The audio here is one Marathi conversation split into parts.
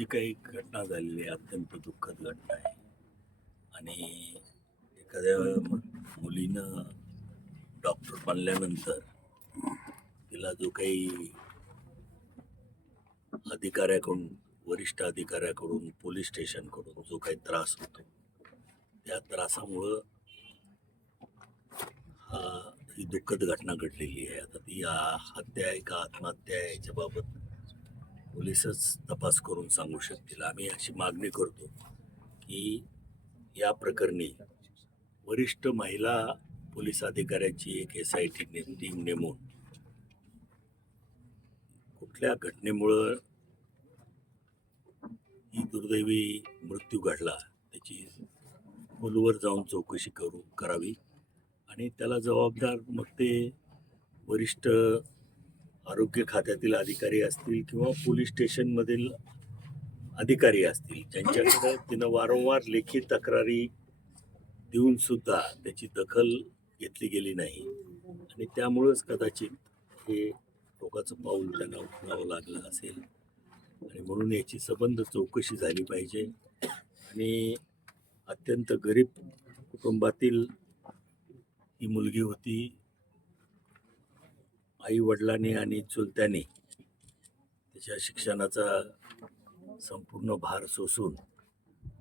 जी काही घटना झालेली आहे अत्यंत दुःखद घटना आहे. आणि एखाद्या मुलीनं डॉक्टर बनल्यानंतर तिला जो काही अधिकाऱ्याकडून वरिष्ठ अधिकाऱ्याकडून पोलीस स्टेशनकडून जो काही त्रास होतो त्या त्रासामुळं हा ही दुःखद घटना घडलेली आहे. आता ती हत्या आहे का आत्महत्या आहे याच्याबाबत पोलिसच तपास करून सांगू शकतील. आम्ही अशी मागणी करतो की या प्रकरणी वरिष्ठ महिला पोलीस अधिकाऱ्याची एक एस आय टी टीम नेमून कुठल्या घटनेमुळं ही दुर्दैवी मृत्यू घडला त्याची खोलवर जाऊन चौकशी करू करावी. आणि त्याला जबाबदार मग ते वरिष्ठ आरोग्य खात्यातील अधिकारी असतील किंवा पोलीस स्टेशनमधील अधिकारी असतील ज्यांच्याकडे तिनं वारंवार लेखी तक्रारी देऊन सुद्धा त्याची दखल घेतली गेली नाही. आणि त्यामुळंच कदाचित हे टोकाचं पाऊल त्यांना उचलावं लागलं असेल. आणि म्हणून याची सबंध चौकशी झाली पाहिजे. आणि अत्यंत गरीब कुटुंबातील ही मुलगी होती आई वडिलांनी आणि चुलत्यांनी तिच्या शिक्षणाचा संपूर्ण भार सोसून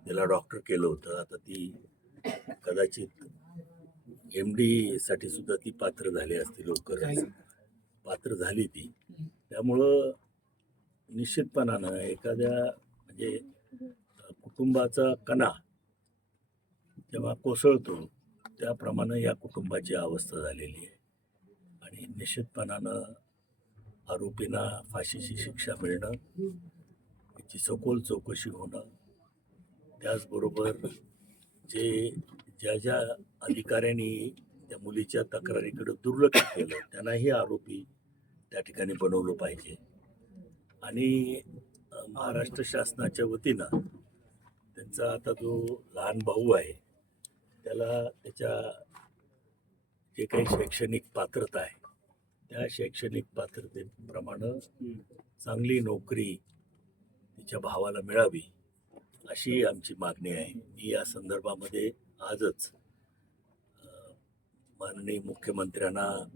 तिला डॉक्टर केलं होतं. आता ती कदाचित एम डी साठी सुद्धा ती पात्र झाली असती लवकरच. पात्र झाली ती. त्यामुळं निश्चितपणानं एखाद्या म्हणजे कुटुंबाचा कणा जेव्हा कोसळतो त्याप्रमाणे या कुटुंबाची अवस्था झालेली आहे. आणि निश्चितपणानं आरोपींना फाशीची शिक्षा मिळणं याची सखोल चौकशी होणं त्याचबरोबर जे ज्या ज्या अधिकाऱ्यांनी त्या मुलीच्या तक्रारीकडे दुर्लक्ष केलं त्यांनाही आरोपी त्या ठिकाणी बनवलं पाहिजे. आणि महाराष्ट्र शासनाच्या वतीनं त्यांचा आता जो लहान भाऊ आहे त्याला त्याच्या जे काही शैक्षणिक पात्रता आहे त्या शैक्षणिक पात्रतेप्रमाणे चांगली नोकरी तिच्या भावाला मिळावी अशी आमची मागणी आहे. मी या संदर्भामध्ये आजच माननीय मुख्यमंत्र्यांना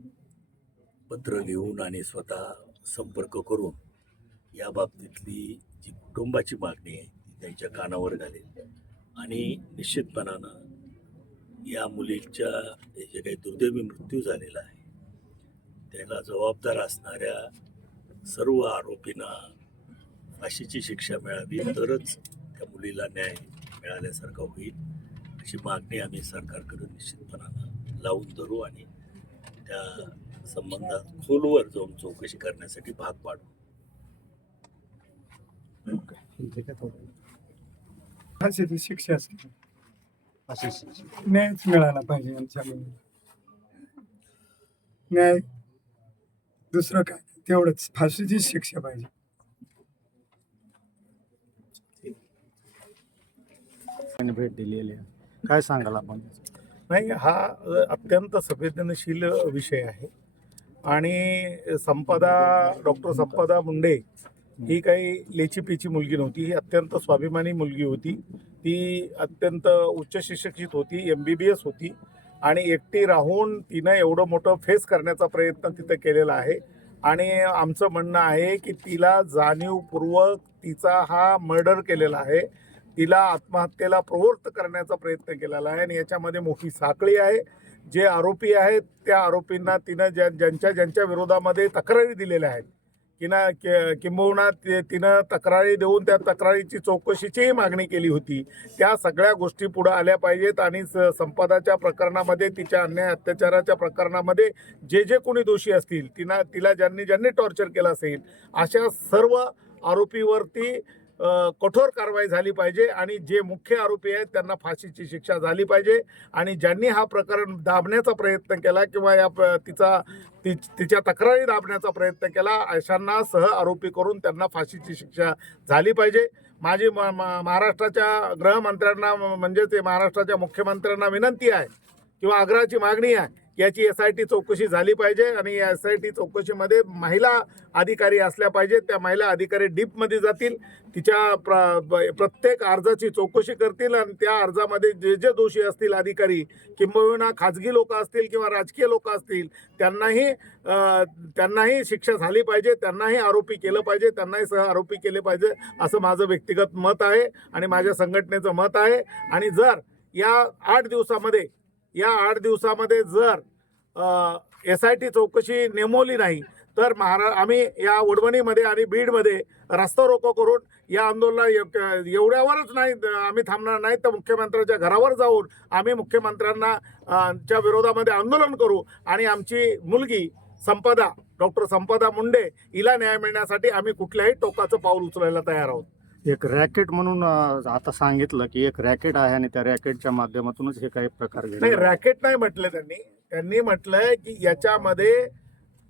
पत्र लिहून आणि स्वतः संपर्क करून या बाबतीतली जी कुटुंबाची मागणी आहे ती त्यांच्या कानावर घालेल. आणि निश्चितपणानं या मुलीच्या जे काही दुर्दैवी मृत्यू झालेला आहे. त्याला जबाबदार असणाऱ्या सर्व आरोपींना फाशीची शिक्षा मिळावी तरच त्या मुलीला न्याय मिळाल्यासारखा होईल अशी मागणी आम्ही सरकारकडे निश्चितपणानं लावून धरू आणि त्या संबंधात खोलवर जाऊन चौकशी करण्यासाठी भाग पाडू. फाशीची शिक्षा असते. न्यायच मिळाला पाहिजे आमच्या मुलीला. न्याय दुसरं काय नाही, तेवढंच. फाशीची शिक्षा पाहिजे. भेट दिलेली आहे. काय सांगाल आपण? नाही हा अ, अत्यंत संवेदनशील विषय आहे. आणि संपदा डॉक्टर संपदा मुंडे ही काही लेचीपीची मुलगी नव्हती. ही अत्यंत स्वाभिमानी मुलगी होती. ती अत्यंत उच्च शिक्षित होती एम बी बी एस होती. आणि एकटी राहून तिनं एवढं मोठं फेस करण्याचा प्रयत्न तिथं केलेला आहे. आणि आमचं म्हणणं आहे की तिला जाणीवपूर्वक तिचा हा मर्डर केलेला आहे. तिला आत्महत्येला प्रवृत्त करण्याचा प्रयत्न केलेला आहे आणि याच्यामध्ये मोठी साखळी आहे. जे आरोपी आहेत त्या आरोपींना तिनं ज्या ज्यांच्या ज्यांच्या विरोधामध्ये तक्रारी दिलेल्या आहेत किंवा किंबहुना ते- तिनं तक्रारी देऊन त्या तक्रारीची चौकशीचीही मागणी केली होती. त्या सगळ्या गोष्टी पुढं आल्या पाहिजेत आणि स- प्रकरणामध्ये तिच्या अन्याय अत्याचाराच्या प्रकरणामध्ये जे जे कोणी दोषी असतील तिना तिला ज्यांनी ज्यांनी टॉर्चर केलं असेल अशा सर्व आरोपीवरती कठोर कारवाई झाली पाहिजे आणि जे मुख्य आरोपी आहेत त्यांना फाशीची शिक्षा झाली पाहिजे आणि ज्यांनी हा प्रकरण दाबण्याचा प्रयत्न केला किंवा या प- तिचा ति तिच्या तक्रारी दाबण्याचा प्रयत्न केला अशांना सह आरोपी करून त्यांना फाशीची शिक्षा झाली पाहिजे. माझी म- म- महाराष्ट्राच्या गृहमंत्र्यांना म्हणजे ते महाराष्ट्राच्या मुख्यमंत्र्यांना विनंती आहे किंवा आग्रहाची मागणी आहे याची एस आय टी चौकशी झाली पाहिजे आणि या एस आय टी चौकशीमध्ये महिला अधिकारी असल्या पाहिजेत. त्या महिला अधिकारी डीपमध्ये जातील. तिच्या प्र ब- प्रत्येक अर्जाची चौकशी करतील आणि त्या अर्जामध्ये जे जे दोषी असतील अधिकारी किंबहुना खाजगी लोक असतील किंवा राजकीय लोक असतील त्यांनाही त्यांनाही शिक्षा झाली पाहिजे त्यांनाही आरोपी केलं पाहिजे त्यांनाही सह आरोपी केले पाहिजे असं माझं व्यक्तिगत मत आहे आणि माझ्या संघटनेचं मत आहे. आणि जर या आठ दिवसामध्ये या आठ दिवसामध्ये जर एस आय टी चौकशी नेमवली नाही तर महारा आम्ही या वडवणीमध्ये आणि बीडमध्ये रस्ता रोको करून या आंदोलना एवढ्यावरच नाही आम्ही थांबणार नाही तर मुख्यमंत्र्यांच्या घरावर जाऊन आम्ही मुख्यमंत्र्यांना च्या विरोधामध्ये आंदोलन करू आणि आमची मुलगी संपदा डॉक्टर संपदा मुंडे हिला न्याय मिळण्यासाठी आम्ही कुठल्याही टोकाचं पाऊल उचलायला तयार आहोत. एक रॅकेट म्हणून अं, आता सांगितलं की एक रॅकेट आहे आणि त्या रॅकेटच्या माध्यमातूनच हे काही प्रकार नाही रॅकेट नाही म्हटलं त्यांनी. त्यांनी म्हटलंय की याच्यामध्ये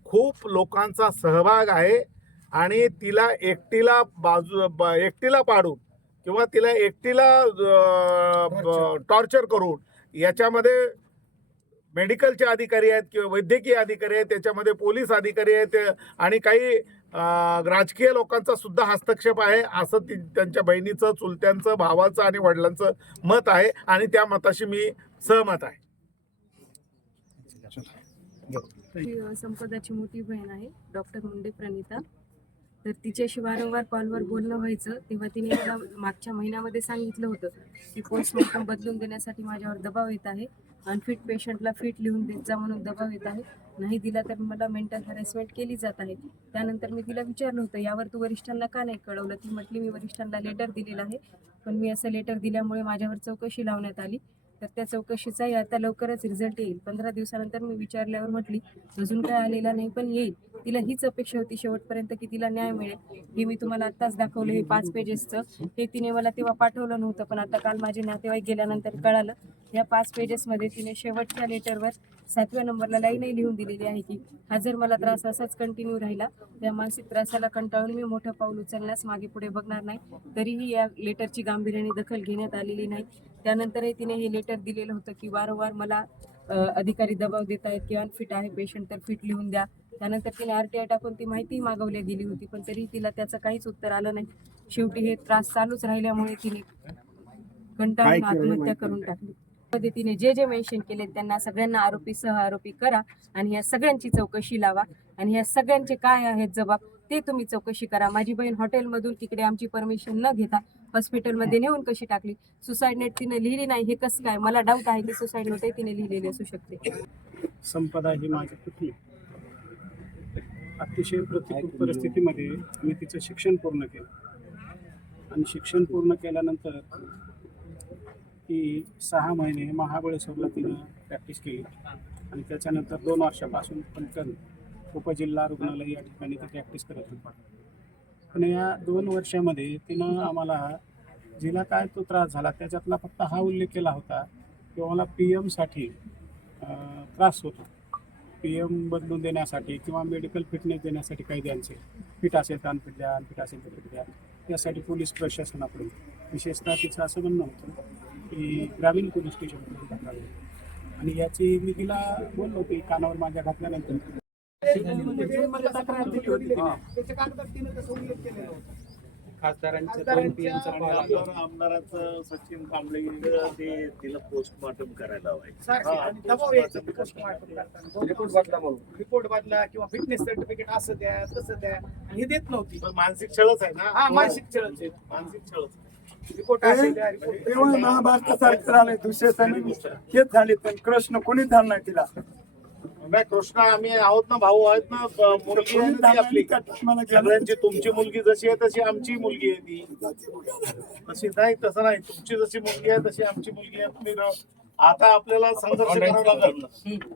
खूप लोकांचा सहभाग आहे आणि तिला एकटीला बाजू ब- एकटीला पाडून किंवा तिला एकटीला टॉर्चर करून याच्यामध्ये मेडिकलचे अधिकारी आहेत किंवा वैद्यकीय अधिकारी आहेत त्याच्यामध्ये पोलीस अधिकारी आहेत आणि काही राजकीय लोकांचा सुद्धा हस्तक्षेप आहे. असं ती त्यांच्या बहिणीचं चुलत्यांचं भावाचं आणि वडिलांचं मत आहे आणि त्या मताशी मी सहमत आहे. संपदाची मोठी बहीण आहे डॉक्टर मुंडे प्रणिता. तर तिच्याशी वारंवार कॉलवर बोलणं व्हायचं तेव्हा तिने मला मागच्या महिन्यामध्ये सांगितलं होतं की पोस्टमॉर्टम बदलून देण्यासाठी माझ्यावर दबाव येत आहे. अनफिट पेशंटला फिट लिहून देत जा म्हणून दबाव येत आहे. नाही दिला तर मला मेंटल हॅरेसमेंट केली जात आहे. त्यानंतर मी तिला विचारलं होतं यावर तू वरिष्ठांना का नाही कळवलं? ती म्हटली मी वरिष्ठांना लेटर दिलेलं आहे पण मी असं लेटर दिल्यामुळे माझ्यावर चौकशी लावण्यात आली. तर त्या चौकशीचाही आता लवकरच रिझल्ट येईल. पंधरा दिवसानंतर मी विचारल्यावर म्हटली अजून काय आलेला नाही पण येईल. तिला हीच अपेक्षा होती शेवटपर्यंत की तिला न्याय मिळेल. हे मी तुम्हाला आत्ताच दाखवलं हे पाच पेजेसचं हे तिने मला तेव्हा पाठवलं नव्हतं पण आता काल माझे नातेवाईक गेल्यानंतर कळालं या पाच पेजेसमध्ये तिने शेवटच्या लेटरवर सातव्या नंबरला लाईनही लिहून दिलेली आहे की हा जर मला त्रास असाच कंटिन्यू राहिला त्या मानसिक त्रासाला कंटाळून मी मोठं पाऊल उचलण्यास मागे पुढे बघणार नाही. तरीही या लेटरची गांभीर्याने दखल घेण्यात आलेली नाही. त्यानंतरही तिने हे लेटर दिलेलं होतं की वारंवार मला अधिकारी दबाव देत आहेत की अनफिट आहे पेशंट तर फिट लिहून द्या. त्यानंतर तिने आर टी आय टाकून ती माहिती मागवली गेली होती पण तरी तिला त्याचं काहीच उत्तर आलं नाही. शेवटी हे त्रास चालूच राहिल्यामुळे तिने कंटाळून आत्महत्या करून टाकली. पद्धतीने जे जे मेन्शन केले त्यांना सगळ्यांना आरोपी सह आरोपी करा आणि या सगळ्यांची चौकशी लावा. आणि या सगळ्यांचे काय आहेत जबाब ते तुम्ही चौकशी करा. माझी बहीण हॉटेलमधून तिकडे आमची परमिशन न घेता हॉस्पिटलमध्ये नेऊन कशी टाकली? सुसाईड नोट तिने लिहिली नाही. हे कसं काय? मला डाऊट आहे की सुसाईड नोटही तिने लिहिलेली असू शकते. संपदा ही माझी पुतणी अतिशय प्रतिकूल परिस्थितीमध्ये मी तिचं शिक्षण पूर्ण केलं. आणि शिक्षण पूर्ण केल्यानंतर ती सहा महिने महाबळेश्वरला तिनं प्रॅक्टिस केली. आणि त्याच्यानंतर दोन वर्षापासून पंचन उपजिल्हा रुग्णालय या ठिकाणी ती प्रॅक्टिस करत होती. पण या दोन वर्षामध्ये तिनं आम्हाला जिला काय तो त्रास झाला त्याच्यातला फक्त हा उल्लेख केला होता की आम्हाला पी एमसाठी त्रास होतो. पी एम बदलून देण्यासाठी किंवा मेडिकल फिटनेस देण्यासाठी काही द्यांचे. फिट असेल तर अनफिट द्या अनफिट असेल तर फिट द्या. यासाठी पोलीस प्रशासनाकडून. विशेषतः तिचं असं म्हणणं होतं की ग्रामीण पोलीस स्टेशनकडून तक्रार होती. आणि याची मी तिला बोललो की कानावर माझ्या घातल्यानंतर तक्रार दिली होती तिने. त्याच्या कागदात तिने तसं उल्लेख केलेला होता. खासदारांच्या आमदाराचं सचिन कांबळे ते तिला पोस्टमॉर्टम करायला हवायचं साक्षी आणि दबाव यायचा पोस्टमार्टम करताना. रिपोर्ट बदला म्हणून रिपोर्ट बदला किंवा फिटनेस सर्टिफिकेट असं द्या तसं द्या आणि हे देत नव्हती पण मानसिक छळच आहे हा ना मानसिक छळच आहे. मानसिक छळच रिपोर्ट असेल द्या रिपोर्ट तेव्हा महाभारतासारखं झालंय दुसऱ्या हेच झाले पण कृष्ण कोणीच झालं नाही तिला. नाही कृष्णा आम्ही आहोत ना भाऊ आहेत ना ब- मुलगी आहे ना ती आपली. सगळ्यांची तुमची मुलगी जशी आहे तशी आमची मुलगी आहे ती. तशी नाही तसं नाही. तुमची जशी मुलगी आहे तशी आमची मुलगी आहे तुम्ही र- आता आपल्याला संघर्ष करावा लागेल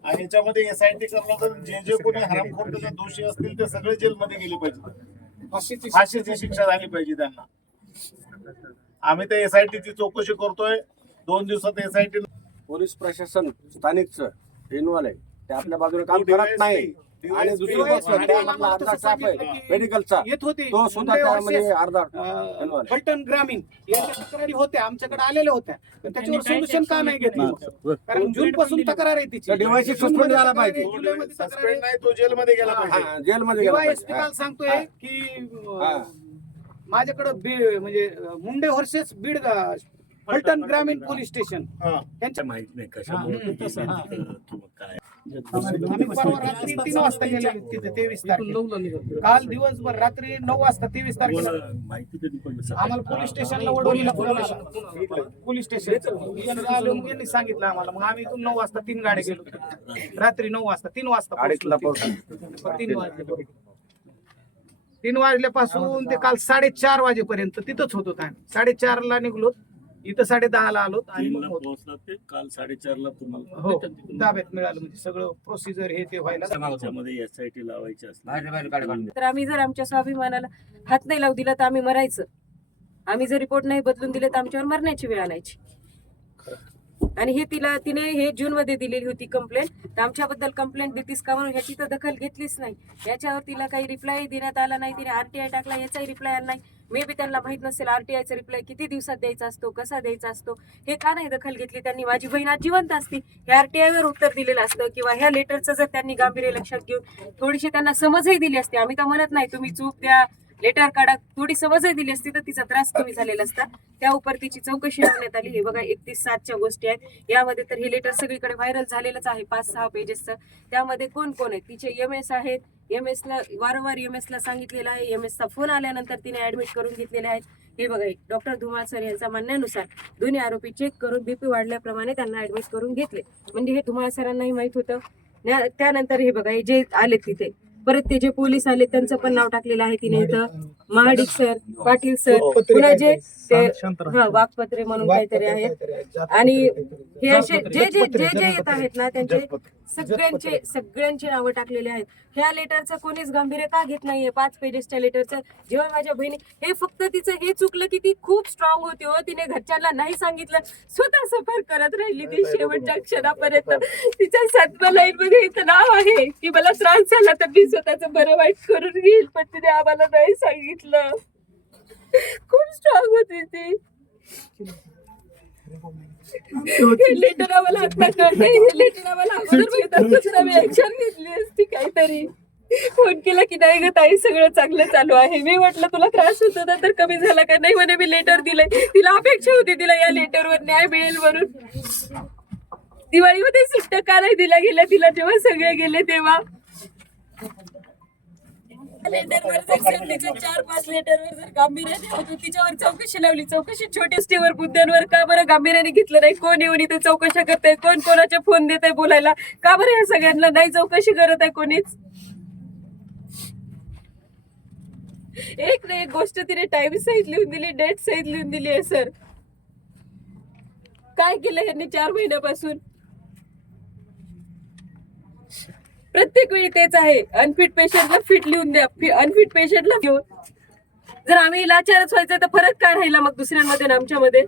आणि याच्यामध्ये एस आय टी करावं लागेल जे जे कोणी हरामखोर त्याच्यात दोषी असतील ते सगळे जेलमध्ये गेले पाहिजे. फाशीची शिक्षा झाली पाहिजे त्यांना. आम्ही त्या एस आय टीची चौकशी करतोय. दोन दिवसात एस आय टी पोलीस प्रशासन स्थानिकचं इन्व्हॉल्व आहे ते आपल्या बाजूने काम करत नाही. आणि दुसरी गोष्ट अर्धा स्टाफ आहे. मेडिकलचा येत होते. तो सुद्धा त्यामध्ये अर्धा फलटण ग्रामीण यांच्या तक्रारी होत्या आमच्याकडे आलेल्या होत्या. पण त्याच्यावर सोल्युशन का नाही घेतलं? कारण जून पासून तक्रार आहे तिची. त्या suspend झाला पाहिजे. जुलैमध्ये तक्रार आहे. नाही तो जेलमध्ये गेला हा, पाहिजे. हा, जेलमध्ये गेला DYSP पाहिजे. काल हा. सांगतोय. की हा. माझ्याकडं बी- म्हणजे मुंडे वर्सेस बीड गा- फलटण ग्रामीण पोलीस स्टेशन. हा. त्यांच्या माहीत नाही कशामुळे किती तसं. किती किंवा काय. आम्ही परवा रात्री तीन वाजता गेले तिथे तेवीस तारखेला. काल दिवसभर रात्री नऊ वाजता तेवीस तारखेला. तुम्हाला माहिती कधी पडलं सकाळी? आम्हाला पोलीस स्टेशनला वडवलीला पोलीस स्टेशन. यांनी सांगितलं आम्हाला. मग आम्ही इथून नऊ वाजता तीन गाड्या गेलो. रात्री नऊ वाजता तीन वाजता पोहोचलो. तीन वाजले तीन वाजल्यापासून ते काल साडेचार वाजेपर्यंत तिथंच होतो आम्ही. साडेचारला निघलो. इथं साडे दहाला आलो आणि मग होतो. ते? काल साडेचारला तुम्हाला हो ताब्यात मिळालं म्हणजे सगळं प्रोसिजर हे ते व्हायला त्याच्यामध्ये एस आय टी लावायची तर आम्ही जर आमच्या स्वाभिमानाला हात नाही लावू दिला तर आम्ही मरायचं. आम्ही जर रिपोर्ट नाही बदलून दिले तर आमच्यावर मरण्याची वेळ आणायची. आणि हे तिला तिने हे जून मध्ये दिलेली होती कंप्लेंट तर आमच्याबद्दल कंप्लेंट देतीस का म्हणून ह्याची तर दखल घेतलीच नाही. याच्यावर तिला काही रिप्लाय देण्यात आला नाही. तिने आरटीआय टाकला याचाही रिप्लाय आला नाही. मे बी त्यांना माहीत नसेल आरटीआयचा रिप्लाय किती दिवसात द्यायचा असतो कसा द्यायचा असतो. हे का नाही दखल घेतली? त्यांनी माझी बहीण आज जिवंत असती. हे आरटीआयवर उत्तर दिलेलं असतं किंवा ह्या लेटरचं जर त्यांनी गांभीर्य लक्षात घेऊन थोडीशी त्यांना समजही दिली असते. आम्ही तर म्हणत नाही तुम्ही चूक द्या लेटर काढा. थोडी समजही दिली असती तर तिचा त्रास कमी झालेला असता. त्या उपर तिची चौकशी लावण्यात आली. हे बघा एकतीस सातच्या गोष्टी आहेत. यामध्ये तर हे लेटर सगळीकडे व्हायरल झालेलंच आहे. पाच सहा पेजेसचं त्यामध्ये कोण कोण आहेत? तिचे एम एस आहेत. एम एस ला वारंवार एम एस ला सांगितलेलं आहे. एम एसचा फोन आल्यानंतर तिने ऍडमिट करून घेतलेले आहेत. हे बघा डॉक्टर धुमाळ सर यांच्या म्हणण्यानुसार दोन्ही आरोपी चेक करून बीपी वाढल्याप्रमाणे त्यांना ऍडमिट करून घेतले. म्हणजे हे धुमाळ सरांनाही माहीत होतं. त्यानंतर हे बघा हे जे आले तिथे परत ते जे पोलीस आले त्यांचं पण नाव टाकलेलं आहे तिने इथं. महाडिक सर पाटील सर पुन्हा जे ते. हा वाघपत्रे म्हणून काहीतरी आहेत. आणि हे असे जे जे जे जे येत आहेत ना त्यांचे सगळ्यांचे सगळ्यांची नावं टाकलेली आहेत. ह्या लेटरचं कोणीच गांभीर्य का घेत नाहीये? पाच पेजेसच्या लेटरचं जेव्हा माझ्या बहिणी हे फक्त तिचं हे चुकलं की ती खूप स्ट्रॉंग होती हो. तिने घरच्यांना नाही सांगितलं. स्वतः सफर करत राहिली ती शेवटच्या क्षणापर्यंत. तिच्या सातव्या लाईन मध्ये इथं नाव आहे. की मला त्रास झाला तर मी स्वतःच बरं वाईट करून घेईल. पण तिने आम्हाला नाही सांगितलं. खूप स्ट्रॉंग होती ती. लेटर आम्हाला आता लेटर आम्हाला अगोदर ऍक्शन घेतली असती काहीतरी. फोन केला की नाही ग ताई सगळं चांगलं चालू आहे. मी म्हटलं तुला त्रास होत होता तर कमी झाला का? नाही म्हणे मी लेटर दिलंय. तिला अपेक्षा होती तिला या लेटरवर न्याय मिळेल म्हणून. दिवाळीमध्ये सुट्ट का नाही दिल्या गेल्या तिला जेव्हा सगळे गेले तेव्हा. लेटरवर जर चार पाच लेटरवर जर गांभीर्याने होतो तिच्यावर चौकशी लावली चौकशी छोटी स्टीवर मुद्द्यांवर का बरं गांभीर्याने घेतलं नाही? कोण येऊन इथे चौकशा करताय? कोण कोणाचे फोन देत आहे बोलायला? का बरं या सगळ्यांना नाही चौकशी करत आहे कोणीच? एक ना एक गोष्ट तिने टाइम सहित लिहून दिली डेट सहित लिहून दिली आहे सर काय केलं यांनी चार महिन्यापासून? प्रत्येक वेळी तेच आहे. अनफिट पेशंटला फिट लिहून द्या. अनफिट पेशंटला घेऊन. जर आम्ही लाचारच व्हायचं तर फरक काय राहिला मग दुसऱ्यांमध्ये आणि आमच्यामध्ये?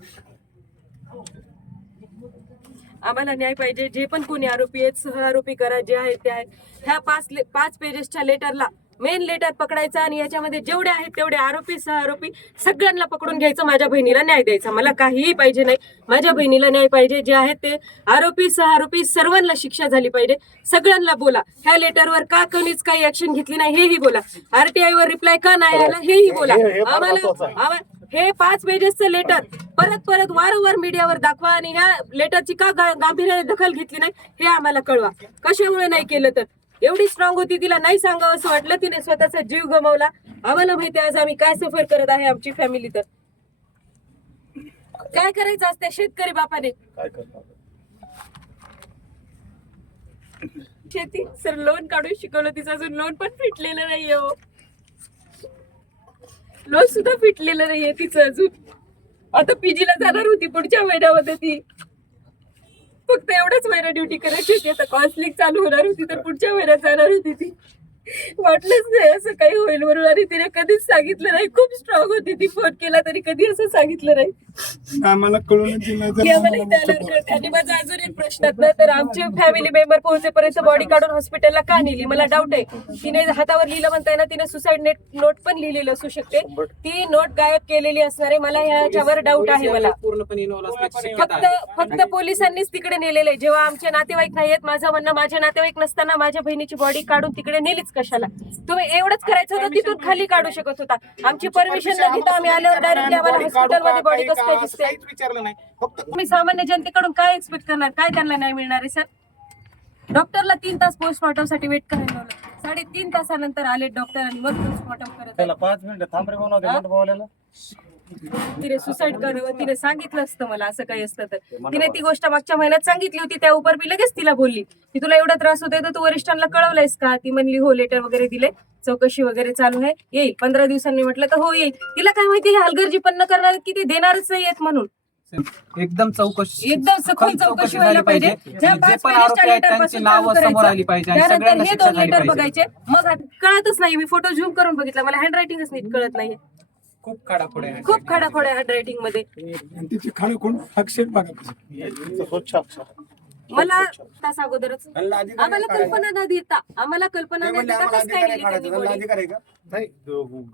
आम्हाला न्याय पाहिजे. जे पण कोणी आरोपी आहेत सह आरोपी करा जे आहेत ते आहेत. ह्या पाच ले- पाच पेजेसच्या लेटरला मेन लेटर पकडायचा आणि याच्यामध्ये जेवढे आहेत तेवढे आरोपी सह आरोपी सगळ्यांना पकडून घ्यायचं माझ्या बहिणीला न्याय द्यायचा. मला काहीही पाहिजे नाही. माझ्या बहिणीला न्याय पाहिजे. जे आहेत ते आरोपी सह आरोपी सर्वांना शिक्षा झाली पाहिजे. सगळ्यांना बोला. ह्या लेटरवर का कोणीच काही ऍक्शन घेतली नाही हेही बोला. आरटीआय वर रिप्लाय का नाही आला हेही बोला. आम्हाला हे पाच पेजेसचं लेटर परत परत वारंवार मीडियावर दाखवा आणि ह्या लेटरची का गांभीर्याने दखल घेतली नाही हे आम्हाला कळवा. कशामुळे नाही केलं तर? एवढी स्ट्रॉंग होती तिला नाही सांगावं असं वाटलं तिने स्वतःचा जीव गमावला. आम्हाला माहिती आज आम्ही काय सफर करत आहे आमची फॅमिली तर. काय करायचं असते शेतकरी बापाने? शेती. सर लोन काढून शिकवलं तिचं अजून लोन पण फिटलेलं नाहीये हो. लोन सुद्धा फिटलेलं नाहीये तिचं अजून. आता पीजी ला जाणार होती पुढच्या महिन्यामध्ये ती. फक्त एवढंच महिना ड्युटी करायची होती. आता कॉन्फ्लिक्ट चालू होणार होती तर पुढच्या महिन्यात जाणार होती ती. वाटलंच नाही असं काही होईल म्हणून आणि तिने कधीच सांगितलं नाही. खूप स्ट्रॉंग होती ती. फोन केला तरी कधी असं सांगितलं नाही. आम्हाला कळूनच दिलं तर की आम्हाला आम्हाला इथे आल्यावर कळते. आणि माझा अजून एक प्रश्न आहे ना, तर आमचे फॅमिली मेंबर पोहोचेपर्यंत बॉडी काढून हॉस्पिटलला का नेली? मला डाऊट आहे. तिने हातावर लिहिलं म्हणताय ना तिने सुसाईड नेट नोट पण लिहिलेली असू शकते. ती नोट गायब केलेली असणार आहे. मला ह्याच्यावर डाऊट आहे मला. पूर्णपणे इन्व्हॉल्व असण्याची शक्यता फक्त आहे. फक्त पोलिसांनीच तिकडे नेलेले जेव्हा आमचे नातेवाईक नाहीयेत माझं म्हणणं माझे नातेवाईक नसताना माझ्या बहिणीची बॉडी काढून तिकडे नेलीच कशाला? तुम्ही एवढंच करायचं होतं तिथून खाली काढू शकत होता. आमची परमिशन न घेता आम्ही आल्यावर डायरेक्टली आम्हाला हॉस्पिटलमध्ये बॉडी कसं काय काहीच विचारलं नाही. फक्त तुम्ही सामान्य जनतेकडून काय एक्सपेक्ट करणार? काय त्यांना नाही मिळणार आहे सर डॉक्टरला तीन तास पोस्टमॉर्टमसाठी वेट करायला लावलं. साडेतीन तासानंतर आले डॉक्टर आणि मग पोस्टमॉर्टम करत त्याला आहेत. पाच मिनिटं थांब रे बनवते हा? तिने सुसाईड करावं तिने सांगितलं असतं मला असं काही असतं तर. तिने ती गोष्ट मागच्या महिन्यात सांगितली होती त्या उपर मी लगेच तिला बोलली. की तुला एवढा त्रास होतोय तर तू वरिष्ठांना कळवलंयस का? ती म्हणली हो लेटर वगैरे दिले चौकशी वगैरे चालू आहे. येईल. पंधरा दिवसांनी म्हटलं तर हो येईल. तिला काय माहिती हे हलगर्जी पण न करणार की ते देणारच नाही येत म्हणून. एकदम चौकशी एकदम सखोल चौकशी व्हायला पाहिजे. ज्या पाच पासून चालू करायचं. आणि त्यानंतर हे दोन लेटर बघायचे. मग कळतच नाही. मी फोटो झूम करून बघितला. मला हँड रायटिंगच नीट कळत नाही खूप खाडाखोड आहे खूप खडाखोड आहे रायटिंगमध्ये. आणि तिची कोण? अक्षर बघा. स्वच्छ अक्षर मला तास अगोदरच. आम्हाला कल्पना न देता आम्हाला कल्पना न देता कसं काय त्यांनी? नाही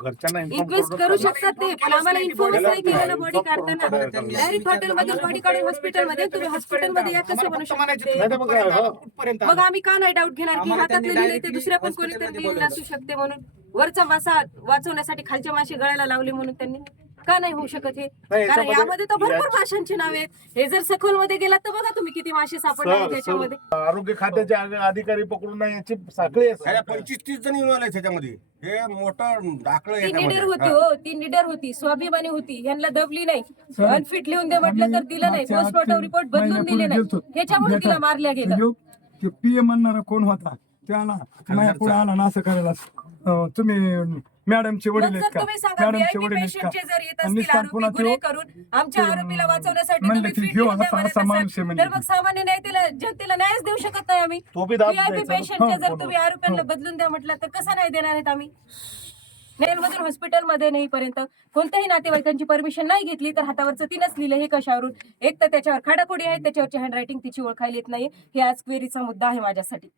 घरच्यांना इन्क्वेस्ट करू. शकतात ते पण आम्हाला इन्फॉर्मच नाही केलं ना बॉडी काढताना. डायरेक्ट हॉटेलमध्ये बॉडी काढून हॉस्पिटलमध्ये तुम्ही हॉस्पिटलमध्ये या कसं बनू शकते? मग हा. कुठपर्यंत मग आम्ही का नाही डाऊट घेणार की त्यांनी लिहिलंय ते दुसऱ्या पण कोणीतरी लिहिलेलं असू शकते म्हणून. वरचा मासा वाचवण्यासाठी खालच्या माशी गळ्याला लावले म्हणून त्यांनी. का नाही होऊ शकत हे. नाही, कारण याच्यामध्ये- यामध्ये तर भरपूर माशांची नावे आहेत. हे जर सखोलमध्ये गेलात तर बघा तुम्ही किती मासे सापडले आहेत सर, त्याच्यामध्ये सर, आरोग्य खात्याचे अधि- अधिकारी पकडून नाही याची साखळी आहे पंचवीस तीस जण येऊन आले त्याच्यामध्ये हे मोठं दाखलं ती निडर. होती हा. ती निडर होती स्वाभिमानी होती. यांना दबली नाही. अनफिट लिहून दे म्हटलं तर दिलं नाही. मागच्या पोस्टमॉर्टम रिपोर्ट बदलून दिले नाही. गेलतो. त्याच्यामुळे तिला. मारल्या गेलं यो- ते पीए म्हणणारा कोण होता? त्याला माझ्या पुढे आला ना असं करायला अं, तुम्ही मॅडमचे वडील मग आहेत का? सांगा मॅडमचे वडील आहेत पेशंटचे का? जर येत आणि असतील निस्तार आरोपी गुन्हे करून आमच्या ते, आरोपीला वाचवण्यासाठी म्हणले तुम्ही की ह्यो असा- असा माणूस आहे म्हणले तर मग की. सामान्य न्यायतेला जनतेला न्यायच देऊ शकत नाही आम्ही. तो बी दाब व्हीआयपी द्यायचा. पेशंटचे हो, जर हो, तुम्ही आरोपींना बदलून द्या म्हटलं तर कसं नाही देणार आहेत आम्ही? नेलमधून हॉस्पिटलमध्ये नेईपर्यंत कोणत्याही नातेवाईकांची परमिशन नाही घेतली तर हातावरचं तिनंच लिहिलं हे कशावरून? एक तर त्याच्यावर खाडाखोडी आहे त्याच्यावरची हँडरायटिंग तिची ओळखायला येत नाही हे आज क्वेरीचा मुद्दा आहे माझ्यासाठी.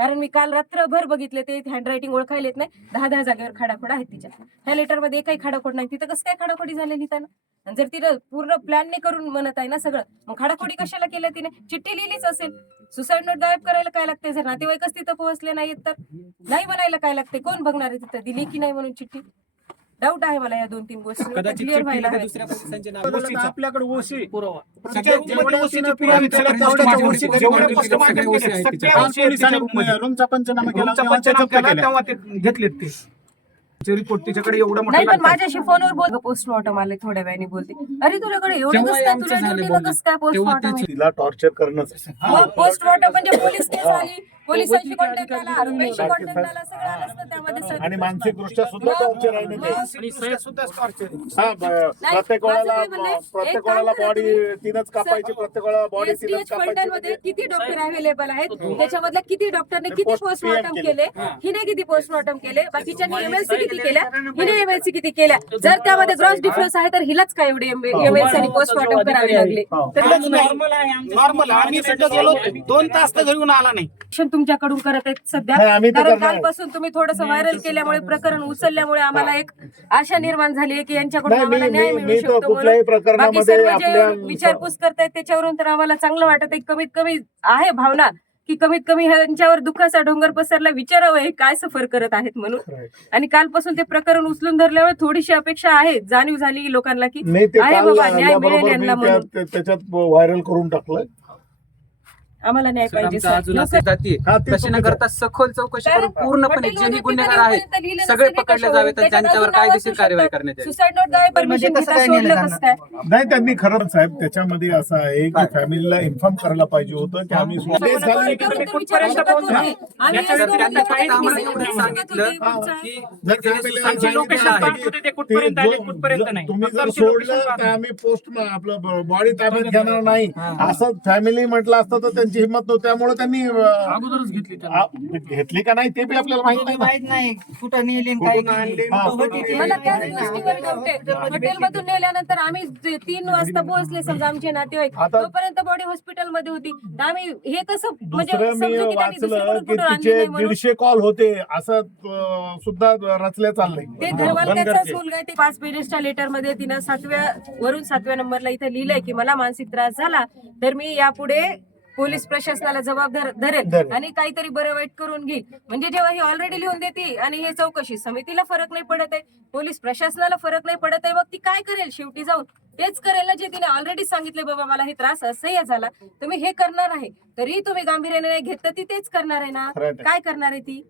कारण मी काल रात्रभर बघितले ते हँडरायटिंग ओळखायला येत नाही. दहा दहा जागेवर खाडाखोड आहेत तिच्या. ह्या लेटरमध्ये एकही खाडाखोड नाही. तिथं कसं काय खाडाखोडी झालेली त्यानं? जर तिला पूर्ण प्लॅनने करून म्हणत आहे ना सगळं मग खाडाखोडी कशाला केलं तिने? चिठ्ठी लिहिलीच असेल. सुसाईड नोट गायब करायला काय लागते जर नातेवाईकच तिथं पोहोचले नाहीत तर? नाही म्हणायला काय लागते कोण बघणार आहे तिथं? दिली की नाही म्हणून चिठ्ठी? डाऊट आहे मला या दोन तीन गोष्टी. कदाचित क्लिअर व्हायला चिठ्ठीमध्ये हव्यात. दुसऱ्या पोलिसांचे नाव. आपल्याकडे ओसी. पुरावा. पुरावे आहेत, आहेत आहेत पोलिसांनी रूमचा पंचनामा केला तेव्हा पंचनामा ते केला केलं. तेव्हा ते घेतलेत ते. रिपोर्ट तिच्याकडे एवढं मोठं नाही पण. माझ्याशी फोनवर बोल. पोस्टमॉर्टम आले थोड्या वेळाने बोलते. अरे तुझ्याकडे एवढं कसं काय आमचं तुझ्या झालं ड्युटीला बोलणं. कसं काय तेव्हा पोस्टमॉर्टम तेच तिला टॉर्चर. मग पोस्टमॉर्टम म्हणजे पोलीस केस आली. पोलिसांशी कॉन्टॅक्ट आरोपीशी कॉन्टॅक्ट सगळं त्यामध्ये. आणि मानसिक दृष्ट्या सुद्धा टॉर्चर आहे ना ते. मग- मानसिकदृष्ट्या सुद्धा torture आहे. हा, ब- नाही, प्रत्येक माझं वेळेला काय म्हणणं आहे, प्रत्येक काम वेळेला करा बॉडी तुम्ही. तीनच कापायची प्रत्येक वेळेला बॉडी तीनच कापायची म्हणजे- किती डॉक्टर अवेलेबल आहेत? त्याच्यामधल्या किती डॉक्टरने किती पोस्टमॉर्टम PM केले. हिने किती पोस्टमॉर्टम केले? बाकीच्यांनी एमएलसी किती केल्या? हिने एमएलसी किती केल्या? जर त्यामध्ये ग्रॉस डिफरन्स आहे तर हिलाच काय एवढे एमएलसी आणि पोस्टमॉर्टम करावे लागले? हो. तर एवढंच नाही. नॉर्मल आम्ही सुद्धा गेलो दोन तास तर घरी येऊन आला नाही. तुमच्याकडून करत आहेत सध्या नाही, आम्ही तर कारण. कालपासून तुम्ही थोडस व्हायरल केल्यामुळे प्रकरण उचलल्यामुळे आम्हाला एक आशा निर्माण झाली आहे की यांच्याकडून आम्हाला न्याय मिळू शकतो म्हणून. बाकी प्रकरणामध्ये सर्व जे विचारपूस करतायत त्याच्यावरून तर आम्हाला चांगलं वाटत आहे कमीत कमी आहे भावना की कमीत कमी ह्यांच्यावर दुःखाचा डोंगर पसरला विचारावं हे काय सफर करत आहेत म्हणून आणि कालपासून ते प्रकरण उचलून धरल्यामुळे थोडीशी अपेक्षा आहे जाणीव झाली लोकांना की आहे बाबा, न्याय मिळेल यांना म्हणून. त्या- त्याच्यात व्हायरल करून टाकलं आम्हाला न्याय पाहिजे सर. जाती तशी न करता सखोल चौकशी करून कारण पूर्णपणे जेही गुन्हेगार आहेत. लिहिलं सगळे नसेल हे पकडले? जावेत आणि त्याच्यात त्यांच्यावर अजून नावं कायदेशीर असू कारवाई शकतात. करण्यात यावी सुसाईड नोट काय परमिशन घेता सोडलं कसं काय? नाही त्यांनी खरं साहेब त्याच्यामध्ये असं आहे की फॅमिलीला इन्फॉर्म करायला पाहिजे होतं की आम्ही आपण करून तर विचारू शकत असं त्यांनी आम्हाला एवढं सांगितलं होते, तुमचं आहे. की जर फॅमिलीला आमचे सांगितलं लोकेशन आहे पाहत की होते ते ते कुठपर्यंत आले जो- कुठपर्यंत जर नाही? तुम्ही फक्त जर सोडलं तर आम्ही पोस्ट आपलं बॉडी ताब्यात घेणार नाही. असं फॅमिली म्हटलं असतं तर त्यांची हिंमत नव्हती त्यामुळे त्यांनी अं, अगोदरच घेतली आ, घेतली का नाही ते बी आपल्याला माहीत नाही. माहीत नाही कुठं नेली आणि काय कुठून आणली, केली. हा. कुठं होती ते मला माहीत त्याच नाही. गोष्टीवर गमते हॉटेलमधून नेल्यानंतर आम्ही जे तीन वाजता पोहोचले समजा आमचे नातेवाईक आता- तोपर्यंत बॉडी हॉस्पिटलमध्ये होती तर आम्ही हे कसं म्हणजे दुसरं मी समजू की त्यांनी वाचलं दुसरीकडून की कुठून आणली तिचे नाही म्हणून दीडशे कॉल होते असं अं, सुद्धा रचल्या चाललंय ते घरवाल्याचाच बनगरचे. मुलगा आहे ते पाच पेजेसच्या लेटरमध्ये तिनं सातव्या वरून सातव्या नंबरला इथे लिहिलंय की मला मानसिक त्रास झाला तर मी यापुढे पोलीस प्रशासनाला जबाबदार धरेल धरेल. आणि काहीतरी बरं वाईट करून घेईल. म्हणजे जेव्हा ही ऑलरेडी लिहून देते आणि हे चौकशी समितीला फरक नाही पडत आहे पोलीस प्रशासनाला फरक नाही पडत आहे मग ती काय करेल शेवटी जाऊन? तेच करेल ना जे तिने ऑलरेडी सांगितले बाबा मला हे त्रास असह्य झाला तुम्ही हे करणार आहे तरी तुम्ही गांभीर्याने नाही घेत तर ती तेच करणार आहे ना? खरं आहे ते. काय करणार आहे ती?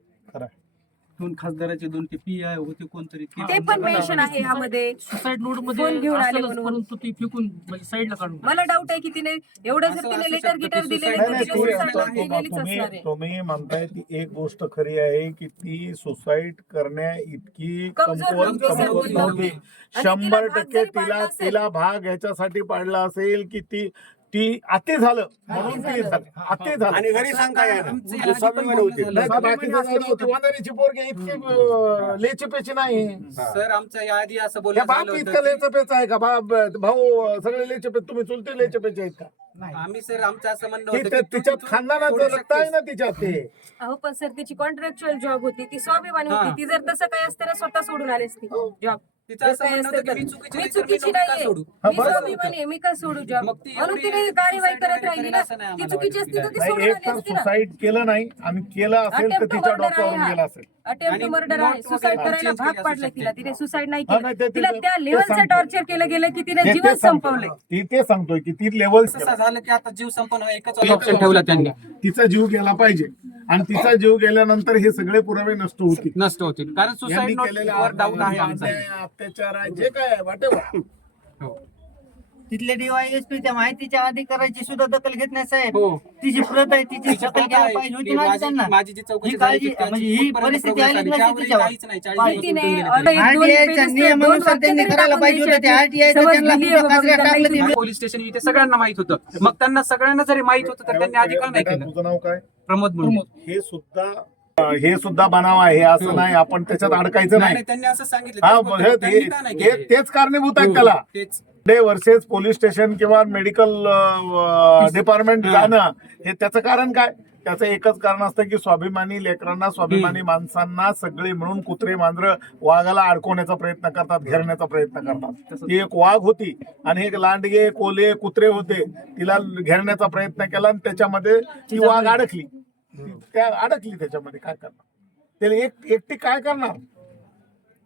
दोन खासदाराचे दोन ते पी आय होते कोणतरी. ते पण मेन्शन आहे ह्यामध्ये सुसाईड नोट फोन घेऊन आले म्हणून. परंतु ती फेकून म्हणजे साईडला काढून मला डाऊट आहे की तिने एवढं जर असं तिने असू लेटर शकतं गिटर की दिलेले suicide तर नाही, तिने तुम्ही- suicide तुम्ही दिलेलीच असणार आहे. तुम्ही म्हणताय ती एक गोष्ट खरी आहे की ती सुसाईड करण्या इतकी कमजोर कमकुवत नव्हती, कमकुवत नव्हती, नव्हती आणि शंभर भाग टक्के जरी पाडला तिला असेल- तिला भाग ह्याच्यासाठी पाडला असेल की ती ती अति झालं. म्हणून ती झालं. झाली. अति झालं. आणि घरी सांगता येणार होते. नाही बाकीचं. वंदनीची पोरगी इतकी अं, लेचीपेची नाही. सर आमच्या या आधी असं या बाप झालं इतकं होतं लेचपेच आहे का? बाप भाऊ सगळे लेचपेच तुम्ही चुलते लेचपेचे आहेत का? आम्ही सर आमचं असं म्हणणं ते- होतं ते- की तिच्यात तू- तू खानदानाचं रक्त आहे. ना तिच्यात ते? अहो पण सर तिची कॉन्ट्रॅक्च्युअल जॉब होती. ती स्वाभिमानी हा. होती. ती जर तसं काय असते ना स्वतः सोडून आली असती जॉब तिचं असं म्हणणं होतं की मी चुकीची मी नाही तर मी चुकीची नोकरी का नाहीये. सोडू? हा, मी बरोबर स्वाभिमानी आहे मी का सोडू जॉब मग ती म्हणून एवढी तिने कार्यवाही suicide करत वगैरे राहिली करेल ना. असं नाही ती आम्हाला चुकीची असती तर ती नाही सोडून एक आली तर असती ना. सुसाईड केलं नाही. आणि केलं असेल तर Attempt to तिच्या murder आहे डोक्यावरून हा. गेला असेल. अटेम्प्ट मर्डर आहे. सुसाईड करायला भाग पाडलं तिला. तिने सुसाईड नाही केलं. तिला त्या लेवलचं. टॉर्चर केलं गेलं की तिने जीवन. संपवलंय ती ते सांगतोय की ती लेवल असं झालं की आता जीव संपवणं एकच ऑप्शन ठेवला त्यांनी. तिचा जीव गेला पाहिजे. आणि तिचा जीव गेल्यानंतर हे सगळे पुरावे नष्ट होतील. नष्ट होतील. कारण सुसाईड डाऊट आहे आमचा. अत्याचार आहे. जे काय. हो. तिथले डीवायएसपी त्या माहितीच्या अधिकाराची सुद्धा दखल घेत नाही साहेब. हो. तिची प्रत आहे तिची तिची दखल प्रत घ्यायला आहे. पाहिजे होती ना माझी- त्यांना. माझी जी चौकशी ही झाली काळजी होती, म्हणजे ही परिस्थिती आलीच नसती तिच्यावर. काहीच नाही, चाळीस दिवस माहितीने उलटून गेले ऑलरेडी तरी. दोन RTI च्या pages नियमानुसार दोन त्यांनी करायला पाहिजे होतं. RTI त्यांना दिली आहे बाबा, टाकलं पोलीस स्टेशन इथे सगळ्यांना माहीत होतं. मग त्यांना सगळ्यांना जरी माहीत होतं तर त्यांनी आधी का नाही केलं. तुझं नाव काय? प्रमोद मुंडे. हे सुद्धा हे सुद्धा बनाव आहे असं नाही आपण त्याच्यात अडकायचं नाही त्यांनी असं सांगितलं. हा तेच बोलतो. हे- त्यांनी का नाही हे- केलं? तेच कारणीभूत आहे हो, त्याला. तेच. डे वर्सेस पोलीस स्टेशन किंवा मेडिकल डिपार्टमेंट हा. जाणं हे त्याचं कारण काय? त्याचं एकच कारण असतं की स्वाभिमानी लेकरांना स्वाभिमानी माणसांना सगळे मिळून कुत्रे मांजर वाघाला अडकवण्याचा प्रयत्न करतात घेरण्याचा प्रयत्न करतात. ती एक वाघ होती आणि एक लांडगे कोले कुत्रे होते. तिला घेरण्याचा प्रयत्न केला आणि त्याच्यामध्ये ती वाघ अडकली. त्या अडकली त्याच्यामध्ये काय करणार त्याला एक एकटी काय करणार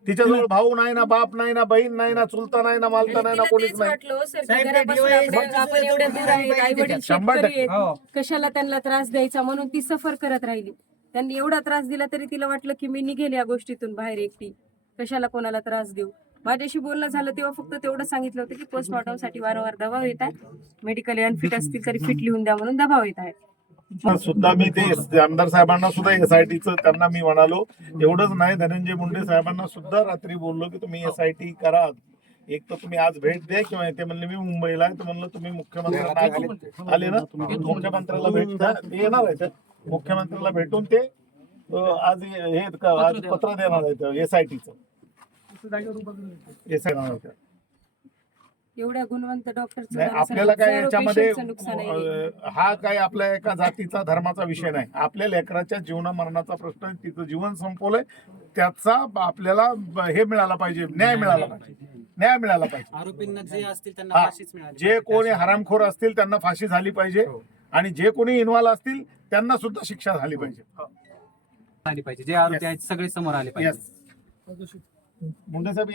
तिच्याजवळ भाऊ नाही ना बाप नाही ना बहीण नाही ना चुलता नाही ना मालता नाही ना कोणीच नाही साहेब, DYS आपण- एवढ्या दूर. शंभर शेतकरी टक्के. आहेत. हो. कशाला त्यांना त्रास द्यायचा म्हणून ती सफर करत राहिली त्यांनी एवढा त्रास दिला तरी तिला वाटलं की मी निघेल या गोष्टीतून बाहेर एकटी कशाला कोणाला त्रास देऊ माझ्याशी बोलणं झालं तेव्हा फक्त तेवढं सांगितलं होतं की पोस्टमॉर्टमसाठी वारंवार दबाव येत आहे मेडिकली अनफिट असतील तरी फिट लिहून द्या म्हणून दबाव येत आहे सुद्धा मी ते आमदार साहेबांना सुद्धा एसआयटीचं त्यांना मी म्हणालो. एवढंच नाही धनंजय मुंडे साहेबांना सुद्धा रात्री बोललो की तुम्ही एसआयटी करा. एक तर तुम्ही आज भेट द्या किंवा ते म्हणले मी मुंबईला आहे तर म्हणलं तुम्ही मुख्यमंत्र्यांना आले- ना मुख्यमंत्र्याला भेट द्या. ते येणार आहेत. मुख्यमंत्र्याला भेटून ते आज हे आज पत्र देणार. आहेत एसआयटीचं एसआय एवढ्या गुणवंत नाही झालं आपल्याला काय याच्यामध्ये अं, हा काय आपल्या एका जातीचा धर्माचा विषय नाही. आपल्या लेकराच्या जीवना मरणाचा प्रश्न आहे. तिचं जीवन संपवलंय त्याचा आपल्याला ब- हे मिळाला पाहिजे न्याय मिळाला पाहिजे. न्याय मिळाला पाहिजे. आरोपींना जे असतील त्यांना हा. फाशीच मिळाली जे कोणी हरामखोर असतील त्यांना फाशी झाली पाहिजे. आणि जे कोणी इन्व्हॉल्व असतील त्यांना सुद्धा शिक्षा झाली पाहिजे. आली पाहिजे. जे आरोपी आहेत सगळे समोर आले पाहिजे. येस मुंडे साहेब